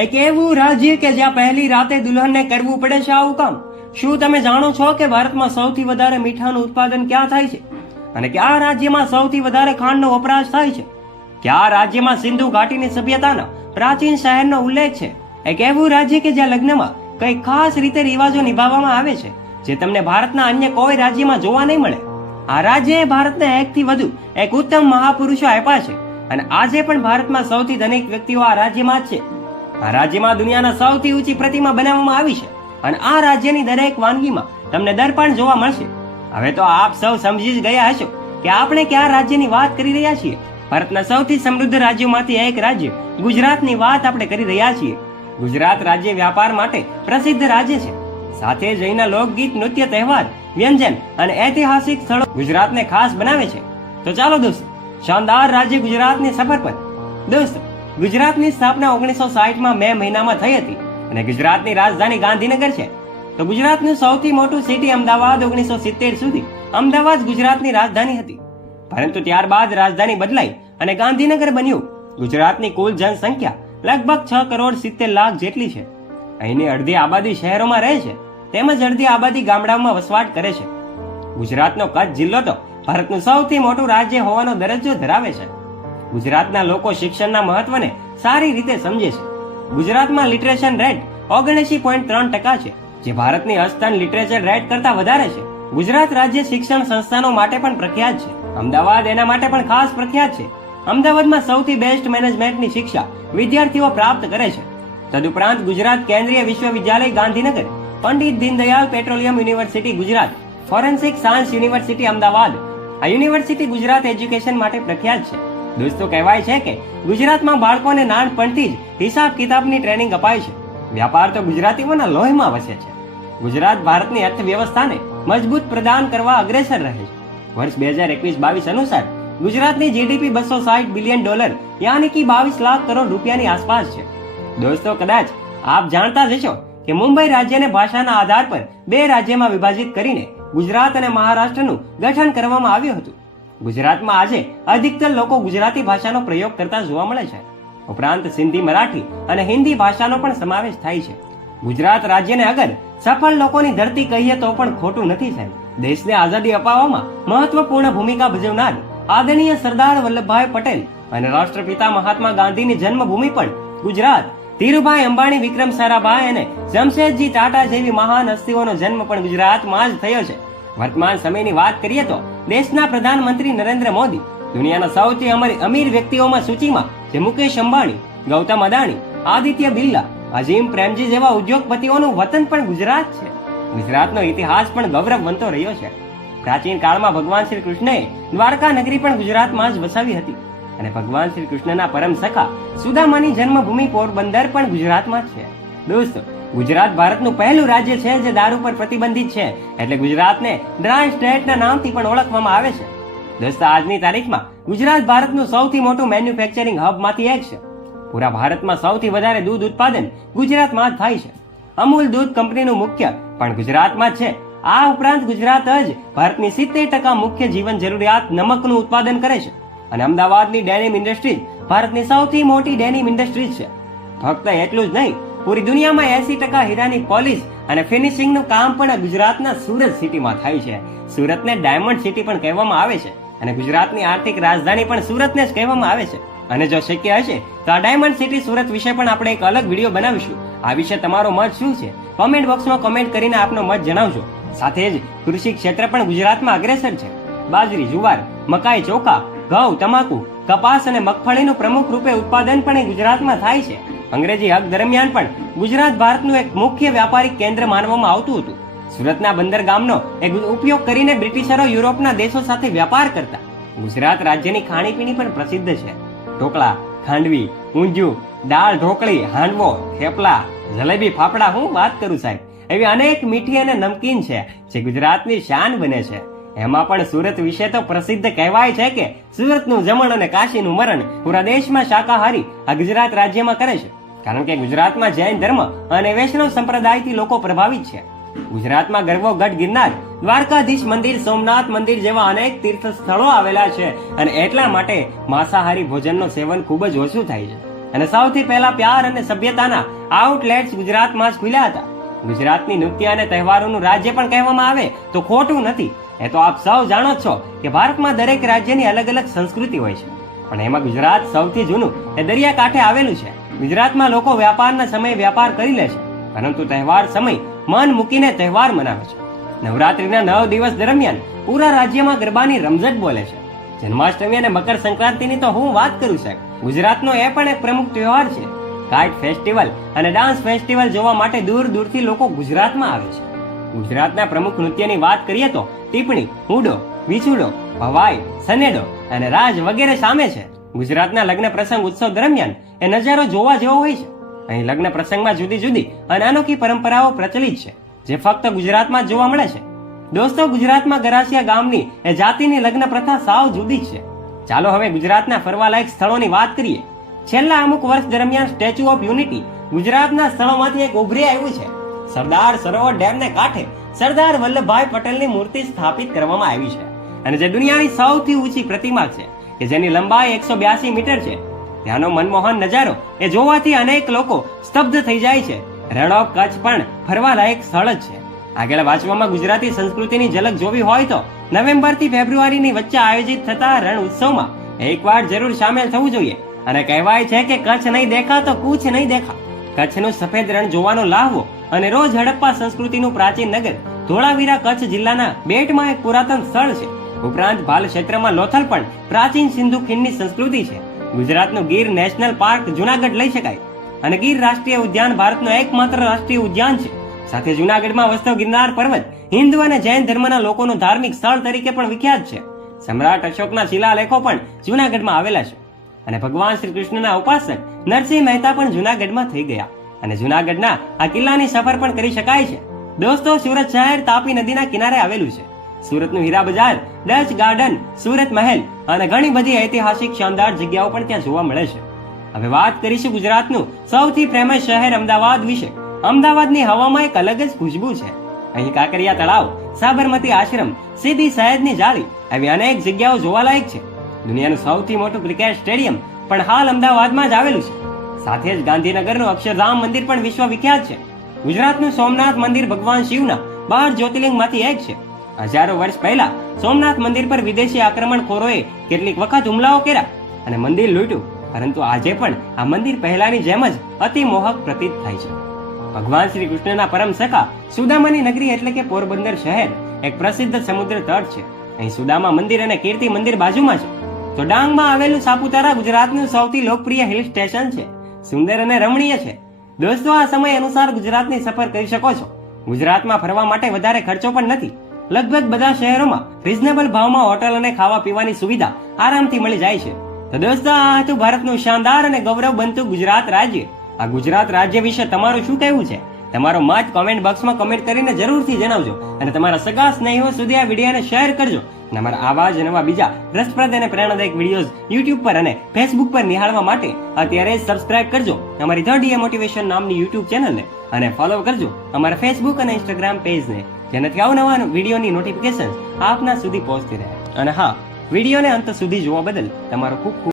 એક એવું રાજ્ય કે જ્યાં પહેલી રાતે દુલ્હનને કરવું પડે છે આવું કામ? શું તમે જાણો છો કે ભારતમાં સૌથી વધારે મીઠાનું ઉત્પાદન ક્યાં થાય છે? અને કયા રાજ્યમાં સૌથી વધારે ખાંડનો વપરાશ થાય છે? કયા રાજ્યમાં સિંધુ ઘાટીની સભ્યતાના પ્રાચીન શહેરનો ઉલ્લેખ છે? એક એવું રાજ્ય કે જ્યાં લગ્નમાં કઈ ખાસ રીતે રિવાજો નિભાવવામાં આવે છે, જે તમને ભારતના અન્ય કોઈ રાજ્યમાં જોવા નહીં મળે? આ રાજ્યએ ભારતને એકથી વધુ એક ઉત્તમ મહાપુરુષો આપ્યા છે, અને આજે પણ ભારતમાં સૌથી ધનિક વ્યક્તિઓ આ રાજ્યમાં જ છે. રાજ્યમાં દુનિયાના સૌથી ઊંચી પ્રતિમા બનાવવામાં આવી છે. અને આ રાજ્યની દરેક વાનગીમાં તમને દર્પણ જોવા મળશે. હવે તો આપ સૌ સમજી જ ગયા હશો કે આપણે કયા રાજ્યની વાત કરી રહ્યા છીએ. ભારતના સૌથી સમૃદ્ધ રાજ્યોમાંથી એક રાજ્ય ગુજરાતની વાત આપણે કરી રહ્યા છીએ. ગુજરાત રાજ્ય વ્યાપાર માટે પ્રસિદ્ધ રાજ્ય છે. સાથે જઈને લોકગીત, નૃત્ય, તહેવાર, વ્યંજન અને ઐતિહાસિક સ્થળો ગુજરાતને ખાસ બનાવે છે. તો ચાલો દોસ્તો, શાનદાર રાજ્ય ગુજરાતની સફર પર. દોસ્તો ગુજરાતની સ્થાપના ઓગણીસો સાઠમાં મે મહિનામાં થઈ હતી અને ગુજરાતની રાજધાની ગાંધીનગર છે. તો ગુજરાતનું સૌથી મોટું સિટી અમદાવાદ ઓગણીસો સિત્તેર સુધી અમદાવાદ ગુજરાતની રાજધાની હતી. પરંતુ ત્યારબાદ રાજધાની બદલાઈ અને ગાંધીનગર બન્યું. ગુજરાતની કુલ જનસંખ્યા લગભગ છ કરોડ સિત્તેર લાખ જેટલી છે. અહીંની અડધી આબાદી શહેરોમાં રહે છે, તેમજ અડધી આબાદી ગામડાઓમાં વસવાટ કરે છે. ગુજરાતનો કચ્છ જિલ્લો તો ભારતનું સૌથી મોટું રાજ્ય હોવાનો દરજ્જો ધરાવે છે. ગુજરાતના લોકો શિક્ષણના મહત્વને સારી રીતે સમજે છે. ગુજરાતમાં લિટરેશન રેટ ઓગણસી પોઈન્ટ ત્રણ ટકા છે, જે ભારતની હસ્તન લિટરેચર રેટ કરતા વધારે છે. ગુજરાત રાજ્ય શિક્ષણ સંસ્થાનો માટે પણ પ્રખ્યાત છે. અમદાવાદ એના માટે પણ ખાસ પ્રખ્યાત છે. અમદાવાદમાં સૌથી બેસ્ટ મેનેજમેન્ટની શિક્ષા વિદ્યાર્થીઓ પ્રાપ્ત કરે છે. તદુપરાંત ગુજરાત કેન્દ્રીય વિશ્વવિદ્યાલય Gandhinagar, Pandit Deendayal petroleum university Gujarat, forensic science university Ahmedabad આ યુનિવર્સિટી ગુજરાત એજ્યુકેશન માટે પ્રખ્યાત છે. દોસ્તો, કહેવાય છે કે ગુજરાતમાં બાળકોને નાનપણથી જ હિસાબ કિતાબની ટ્રેનિંગ અપાય છે. વ્યાપાર તો ગુજરાતીઓના લોહીમાં વસે છે. ગુજરાત ભારતની અર્થવ્યવસ્થાને મજબૂત પ્રદાન કરવા અગ્રેસર રહે છે. વર્ષ બે હજાર એકવીસ બાવીસ અનુસાર ગુજરાતની જીડીપી બસો સાઠ બિલિયન ડોલર, યાની કે બાવીસ લાખ કરોડ રૂપિયાની આસપાસ છે. દોસ્તો, કદાચ આપ જાણતા જ હશો કે મુંબઈ રાજ્યને ભાષાના આધાર પર બે રાજ્યમાં વિભાજિત કરીને ગુજરાત અને મહારાષ્ટ્રનું ગઠન કરવામાં આવ્યું હતું. ગુજરાતમાં આજે અધિકતર લોકો ગુજરાતી ભાષાનો પ્રયોગ કરતા જોવા મળે છે. ઉપરાંત સિંધી, મરાઠી અને હિન્દી ભાષાનો પણ સમાવેશ થાય છે. ગુજરાત રાજ્યને અગર સફળ લોકોની ધરતી કહીએ તો પણ ખોટું નથી, સાહેબ. દેશને આઝાદી અપાવવામાં મહત્વપૂર્ણ ભૂમિકા ભજવનાર આદરણીય સરદાર વલ્લભભાઈ પટેલ અને રાષ્ટ્રપિતા મહાત્મા ગાંધીની જન્મભૂમિ પણ ગુજરાત ધીરુભાઈ અંબાણી, વિક્રમ સારાભાઈ અને જમશેદજી ટાટા જેવી મહાન હસ્તીઓનો જન્મ પણ ગુજરાતમાં જ થયો છે. વર્તમાન સમયની વાત કરીએ તો દેશના પ્રધાનમંત્રી નરેન્દ્ર મોદી, દુનિયાના સૌથી અમર અમીર વ્યક્તિઓમાં સૂચિમાં જે મુકેશ અંબાણી, ગૌતમ અદાણી, આદિત્ય બિરલા અજીમ પ્રેમજી જેવા ઉદ્યોગપતિઓનું વતન પણ ગુજરાત છે. ગુજરાતનો ઇતિહાસ પણ ગૌરવ બનતો રહ્યો છે. પ્રાચીન કાળમાં ભગવાન શ્રી કૃષ્ણએ દ્વારકા નગરી પણ ગુજરાતમાં જ વસાવી હતી. અને ભગવાન શ્રી કૃષ્ણના પરમ સખા સુદામાની જન્મભૂમિ પોરબંદર પણ ગુજરાતમાં છે. દોસ્તો ગુજરાત ભારતનું પહેલું રાજ્ય છે જે દારૂ પર પ્રતિબંધિત છે. એટલે ગુજરાતને ડ્રાય સ્ટેટના નામથી પણ ઓળખવામાં આવે છે. દોસ્તો, આજની તારીખમાં ગુજરાત ભારતનું સૌથી મોટું મેન્યુફેક્ચરિંગ હબમાંથી એક છે. પૂરા ભારતમાં સૌથી વધારે દૂધ ઉત્પાદન ગુજરાતમાં જ થાય છે. અમૂલ દૂધ કંપનીનું મુખ્ય પણ ગુજરાતમાં જ છે. આ ઉપરાંત ગુજરાત જ ભારતની સિત્તેર ટકા મુખ્ય જીવન જરૂરિયાત નમકનું ઉત્પાદન કરે છે. અને અમદાવાદની ડેનિમ ઇન્ડસ્ટ્રીઝ ભારતની સૌથી મોટી ડેનિમ ઇન્ડસ્ટ્રીઝ છે. ફક્ત એટલું જ નહીં પૂરી દુનિયામાં એસી ટકા હીરાની પોલિશ અને ફિનિશિંગનું કામ પણ ગુજરાતના સુરત સિટીમાં થાય છે. સુરતને ડાયમંડ સિટી પણ કહેવામાં આવે છે અને ગુજરાતની આર્થિક રાજધાની પણ સુરતને જ કહેવામાં આવે છે. અને જો શક્ય હશે તો આ ડાયમંડ સિટી સુરત વિશે પણ આપણે એક અલગ વીડિયો બનાવીશું. આ વિશે તમારો મત શું છે? કોમેન્ટ બોક્સમાં કોમેન્ટ કરીને આપનો મત જણાવજો. સાથે જ કૃષિ ક્ષેત્ર પણ ગુજરાતમાં અગ્રેસર છે. બાજરી, જુવાર, મકાઈ, ચોખા, ઘઉં, તમાકુ, કપાસ અને મગફળીનું પ્રમુખ રૂપે ઉત્પાદન પણ ગુજરાતમાં થાય છે. અંગ્રેજી હક દરમિયાન પણ ગુજરાત ભારતનું એક મુખ્ય વ્યાપારિક કેન્દ્ર માનવામાં આવતું હતું. સુરતના બંદર ગામનો એક ઉપયોગ કરીને બ્રિટિશરો યુરોપના દેશો સાથે વ્યાપાર કરતા. ગુજરાત રાજ્યની ખાણીપીણી પણ પ્રસિદ્ધ છે. ઢોકળા, ખાંડવી, ઊંધિયું, દાળ, ઢોકળી, હાંડવો, થેપલા, જલેબી, ફાફડા, હું વાત કરું સાહેબ, એવી અનેક મીઠી અને નમકીન છે જે ગુજરાતની શાન બને છે. એમાં પણ સુરત વિશે તો પ્રસિદ્ધ કહેવાય છે કે સુરતનું જમણ અને કાશીનું મરણ પૂરા દેશમાં શાકાહારી આ ગુજરાત રાજ્યમાં કરે છે. કારણ કે ગુજરાતમાં જૈન ધર્મ અને વૈષ્ણવ સંપ્રદાયથી લોકો પ્રભાવિત છે. ગુજરાતમાં ગરવો ગઢ ગિરનાર, દ્વારકાધીશ મંદિર, સોમનાથ મંદિર જેવા અનેક તીર્થ સ્થળો આવેલા છે અને એટલા માટે માંસાહારી ભોજનનું સેવન ખૂબ જ ઓછું થાય છે. અને સૌથી પહેલા પ્યાર અને સભ્યતાના આઉટલેટ્સ ગુજરાતમાં જ ખુલ્યા હતા. ગુજરાતની નૃત્ય અને તહેવારોનું રાજ્ય પણ કહેવામાં આવે તો ખોટું નથી. એ તો આપ સૌ જાણો છો કે ભારતમાં દરેક રાજ્યની અલગ અલગ સંસ્કૃતિ હોય છે. પણ એમાં ગુજરાત સૌથી જૂનું એ દરિયાકાંઠે આવેલું છે. ગુજરાતમાં લોકો વ્યાપારના સમયે વ્યાપાર કરી લે છે, પરંતુ તહેવાર સમય મન મૂકીને તહેવાર મનાવે છે. નવરાત્રિના નવ દિવસ દરમિયાન પૂરા રાજ્યમાં ગરબાની રમઝટ બોલે છે. જન્માષ્ટમી અને મકર સંક્રાંતિની તો હું વાત કરું છે ગુજરાતનો એ પણ એક પ્રમુખ તહેવાર છે. કાઇટ ફેસ્ટિવલ અને ડાન્સ ફેસ્ટિવલ જોવા માટે દૂર દૂરથી લોકો ગુજરાતમાં આવે છે. ગુજરાતના પ્રમુખ નૃત્યની વાત કરીએ તો ટીપણી હુડો, વિછુડો, ભવાઈ, સનેડો અને રાજ વગેરે સામે છે. ગુજરાતના લગ્ન પ્રસંગ ઉત્સવ દરમિયાન એ નજારો જોવા જેવો હોય છે. અહીં લગ્ન પ્રસંગમાં જુદી જુદી અને અનોખી પરંપરાઓ પ્રચલિત છે, જે ફક્ત ગુજરાતમાં જોવા મળે છે. દોસ્તો, ગુજરાતમાં ગરાસિયા ગામની એ જાતિની લગ્ન પ્રથા સાવ જુદી છે. ચાલો હવે ગુજરાતના ફરવાલાયક સ્થળોની વાત કરીએ. છેલ્લા અમુક વર્ષ દરમિયાન સ્ટેચ્યુ ઓફ યુનિટી ગુજરાતના સ્થળોમાંથી એક ઉભરી આવ્યું છે. સરદાર સરોવર ડેમને કાંઠે સરદાર વલ્લભભાઈ પટેલની મૂર્તિ સ્થાપિત કરવામાં આવી છે. અને જે દુનિયાની સૌથી ઊંચી પ્રતિમા છે કે જેની લંબાઈ એકસો બ્યાસી મીટર છે. ત્યાંનો મનમોહન નજારો એ જોવાથી અનેક લોકો સ્તબ્ધ થઈ જાય છે. રણ ઓફ કચ્છ પણ ફરવા લાયક સ્થળ જ છે. આગળ વાંચવામાં ગુજરાતી સંસ્કૃતિની ઝલક જોવી હોય તો નવેમ્બરથી ફેબ્રુઆરીની વચ્ચે આયોજિત થતા રણ ઉત્સવમાં એકવાર જરૂર સામેલ થવું જોઈએ. અને કહેવાય છે કે કચ્છ નહીં દેખા તો કુછ નહીં દેખા. કચ્છનું સફેદ રણ જોવાનો લાહવો અને રોજ હડપ્પા સંસ્કૃતિનું પ્રાચીન નગર ધોળાવીરા કચ્છ જિલ્લાના બેટમાં એક પુરાતન સ્થળ છે. ઉપરાંત ભાલ ક્ષેત્રમાં લોથલ પણ પ્રાચીન સિંધુ ખીણની સંસ્કૃતિ છે. ગુજરાતનું ગીર નેશનલ પાર્ક જુનાગઢ લઈ શકાય. અને ગીર રાષ્ટ્રીય ઉદ્યાન ભારતનો એકમાત્ર રાષ્ટ્રીય ઉદ્યાન છે. સાથે જુનાગઢમાં વસતો ગિરનાર પર્વત હિન્દુ અને જૈન ધર્મના લોકોનું ધાર્મિક સ્થળ તરીકે પણ વિખ્યાત છે. સમ્રાટ અશોકના શિલાલેખો પણ જુનાગઢમાં આવેલા છે. અને ભગવાન શ્રી કૃષ્ણના ઉપાસક નરસિંહ મહેતા પણ જુનાગઢમાં થઈ ગયા. અને જુનાગઢના આ કિલ્લાની સફર પણ કરી શકાય છે. દોસ્તો, સુરત શહેર તાપી નદીના કિનારે આવેલું છે. સુરતનું હીરા બજાર ડચ ગાર્ડન, સુરત મહેલ અને ઘણી બધી ઐતિહાસિક શાનદાર જગ્યાઓ પણ ત્યાં જોવા મળે છે. હવે વાત કરીશું ગુજરાતનું સૌથી ફેમસ શહેર અમદાવાદ વિશે. અમદાવાદની હવામાં એક અલગ જ ખુશ્બુ છે. અહીં કાંકરિયા તળાવ, સાબરમતી આશ્રમ, સીધી સહેજની જાળી આવી અનેક જગ્યાઓ જોવાલાયક છે. દુનિયાનું સૌથી મોટું ક્રિકેટ સ્ટેડિયમ પણ હાલ અમદાવાદમાં જ આવેલું છે. સાથે જ ગાંધીનગરનું અક્ષરધામ મંદિર પણ વિશ્વ વિખ્યાત છે. ગુજરાતનું સોમનાથ મંદિર ભગવાન શિવના બાર જ્યોતિર્લિંગમાંથી એક છે. હજારો વર્ષ પહેલા સોમનાથ મંદિર પર વિદેશી આક્રમણખોરોએ કેટલીક વખત હુમલાઓ કર્યા અને મંદિર લૂંટ્યું. પરંતુ આજે પણ આ મંદિર પહેલાની જેમ જ અતિ મોહક પ્રતીત થાય છે. ભગવાન શ્રી કૃષ્ણના પરમ સખા સુદામાની નગરી એટલે કે પોરબંદર શહેર એક પ્રસિદ્ધ સમુદ્ર તટ છે. અહીં સુદામા મંદિર અને કીર્તિ મંદિર બાજુમાં છે. તો ડાંગમાં આવેલું સાપુતારા ગુજરાતનું સૌથી લોકપ્રિય હિલ સ્ટેશન છે. સુંદર અને રમણીય છે. દોસ્તો, આ સમય અનુસાર ગુજરાતની સફર કરી શકો છો. ગુજરાતમાં ફરવા માટે વધારે ખર્ચો પણ નથી. લગભગ બધા શહેરોમાં રિઝનેબલ ભાવમાં હોટલ અને ખાવા પીવાની સુવિધા આરામથી મળી જાય છે. તો દોસ્તો, આ હતું ભારતનું શાનદાર અને ગૌરવ બનતું ગુજરાત રાજ્ય. આ ગુજરાત રાજ્ય વિશે તમારું શું કહેવું છે? તમારો મત કોમેન્ટ બોક્સમાં કમેન્ટ કરીને જરૂરથી જણાવજો અને તમારા સગા સ્નેહીઓ સુધી આ વિડીયોને શેર કરજો. અને અમારા આવા જ નવા બીજા રસપ્રદ અને પ્રેરણાદાયક વિડીયોઝ યુટ્યુબ પર અને ફેસબુક પર નિહાળવા માટે અત્યારે સબસ્ક્રાઇબ કરજો. અમારી ધ ડીએ મોટિવેશન નામની યુટ્યુબ ચેનલને અને ફોલો કરજો અમારા ફેસબુક અને ઇન્સ્ટાગ્રામ પેજને જેનાથી અવનવા વિડીયોની નોટિફિકેશન આપના સુધી પહોંચતી રહે. અને હા, વિડીયોને અંત સુધી જોવા બદલ તમારો ખૂબ ખૂબ